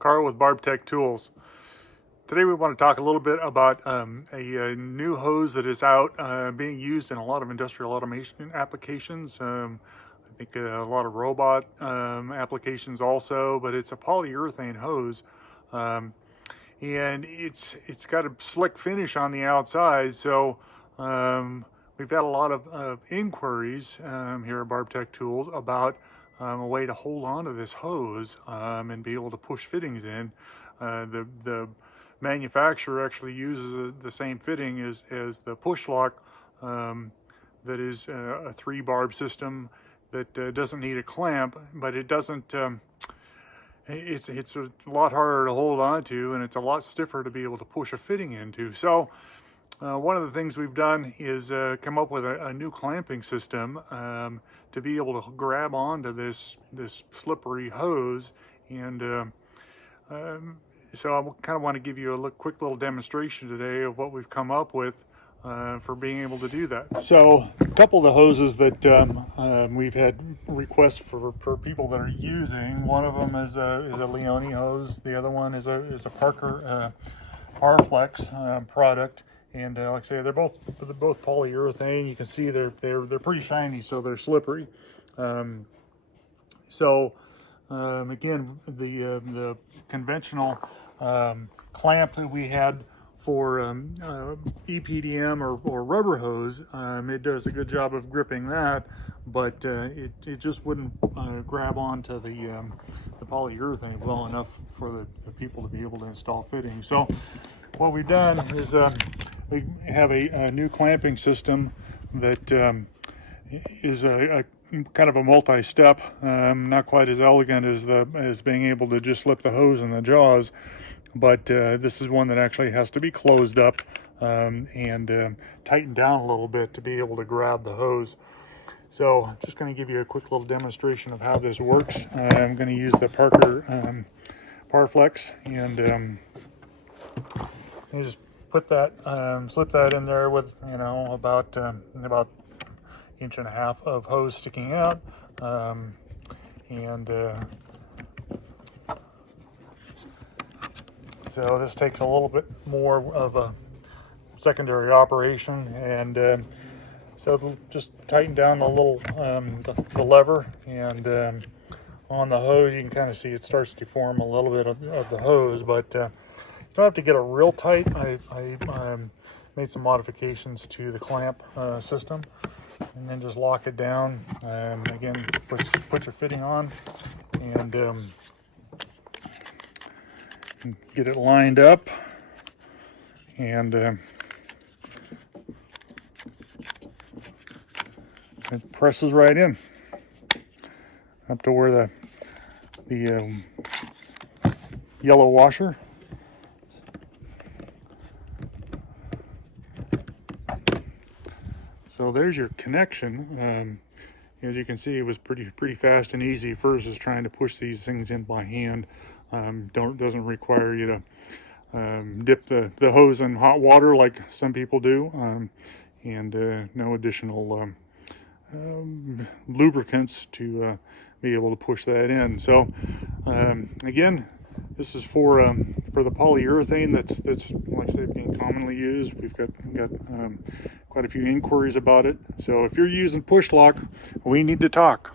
Carl with Barb-Tech Tools. Today we want to talk a little bit about a new hose that is out being used in a lot of industrial automation applications. I think a lot of robot applications also, but it's a polyurethane hose. And it's got a slick finish on the outside, so we've had a lot of inquiries here at Barb-Tech Tools about a way to hold on to this hose and be able to push fittings in. The manufacturer actually uses the same fitting as the push lock that is a 3-barb system that doesn't need a clamp, but it doesn't it's a lot harder to hold on to, and it's a lot stiffer to be able to push a fitting into. So one of the things we've done is come up with a new clamping system to be able to grab onto this slippery hose. And so I kind of want to give you a quick little demonstration today of what we've come up with for being able to do that. So a couple of the hoses that we've had requests for people that are using. One of them is a Leone hose. The other one is a Parker Parflex product. And like I say, they're both polyurethane. You can see they're pretty shiny, so they're slippery. Again, the conventional clamp that we had for EPDM or rubber hose, it does a good job of gripping that, but it just wouldn't grab onto the polyurethane well enough for the people to be able to install fittings. So what we've done is we have a new clamping system that is a kind of a multi-step, not quite as elegant as being able to just slip the hose in the jaws, but this is one that actually has to be closed up and tightened down a little bit to be able to grab the hose. So I'm just going to give you a quick little demonstration of how this works. I'm going to use the Parker Parflex, and I just put that, slip that in there with, about 1.5 inches of hose sticking out, so this takes a little bit more of a secondary operation, and so just tighten down the little the lever, and on the hose you can kind of see it starts to form a little bit of the hose, but you don't have to get it real tight. I made some modifications to the clamp system, and then just lock it down. Again, put your fitting on, and get it lined up, and it presses right in up to where the yellow washer. So there's your connection. As you can see, it was pretty fast and easy versus trying to push these things in by hand. Doesn't require you to dip the hose in hot water like some people do, and no additional lubricants to be able to push that in. So again, this is for the polyurethane that's like I said, being commonly used. We've got quite a few inquiries about it. So if you're using push lock, we need to talk.